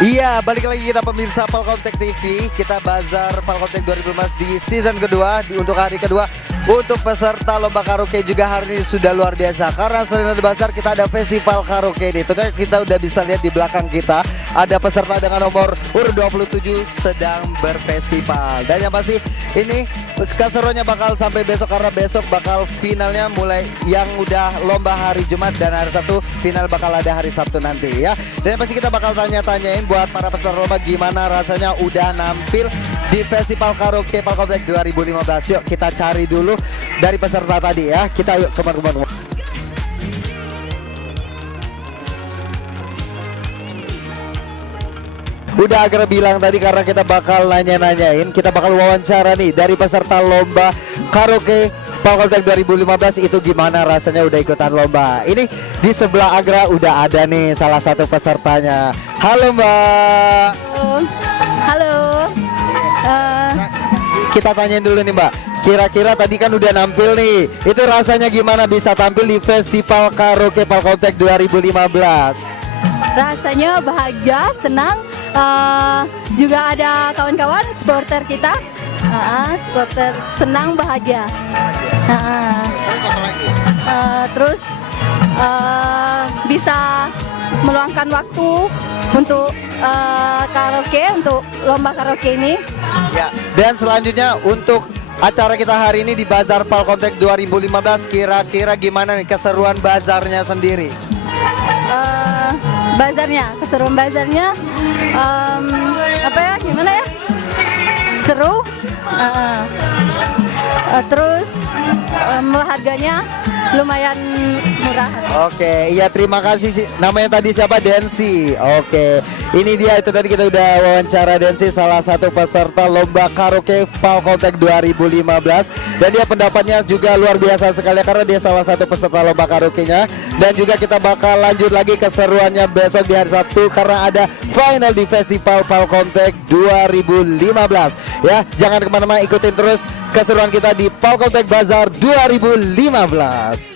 Iya, balik lagi kita pemirsa Palkomtek TV. Kita bazar Palkomtek 2015 di season kedua, untuk hari kedua. Untuk peserta lomba karaoke juga hari ini sudah luar biasa. Karena selain ada bazar, kita ada festival karaoke ini. Itu kan kita udah bisa lihat di belakang kita. Ada peserta dengan nomor urut 27 sedang berfestival. Dan yang pasti ini keseruannya bakal sampai besok, karena besok bakal finalnya mulai yang udah lomba hari Jumat, dan hari Sabtu final bakal ada hari Sabtu nanti ya. Dan yang pasti kita bakal tanya-tanyain buat para peserta lomba gimana rasanya udah nampil di festival karaoke Palkomtek 2015. Yuk kita cari dulu dari peserta tadi ya. Kita yuk kemana-kemana. Udah Agra bilang tadi, karena kita bakal nanya-nanyain, kita bakal wawancara nih dari peserta lomba karaoke Palkomtek 2015 itu gimana rasanya udah ikutan lomba. Ini di sebelah Agra udah ada nih salah satu pesertanya. Halo Mbak. Halo. Kita tanyain dulu nih Mbak. Kira-kira tadi kan udah nampil nih. Itu rasanya gimana bisa tampil di festival karaoke Palkomtek 2015? Rasanya bahagia, senang. Juga ada kawan-kawan supporter kita. Supporter senang, bahagia. Terus apa lagi? Terus bisa meluangkan waktu untuk karaoke, untuk lomba karaoke ini. Ya. Dan selanjutnya untuk acara kita hari ini di Bazar Palkomtek 2015, kira-kira gimana nih keseruan bazarnya sendiri? Keseruan bazarnya apa ya, gimana ya, seru. Terus harganya lumayan murah. Oke, iya terima kasih sih. Namanya tadi siapa? Densi. Oke, ini dia, itu tadi kita udah wawancara Densi, salah satu peserta lomba karaoke Palkomtek 2015. Dan dia pendapatnya juga luar biasa sekali, karena dia salah satu peserta lomba karaoke-nya. Dan juga kita bakal lanjut lagi keseruannya besok di hari Sabtu, karena ada final di Festival Palkomtek 2015. Ya, jangan kemana-mana, ikutin terus keseruan kita di Palkomtek Bazar 2015.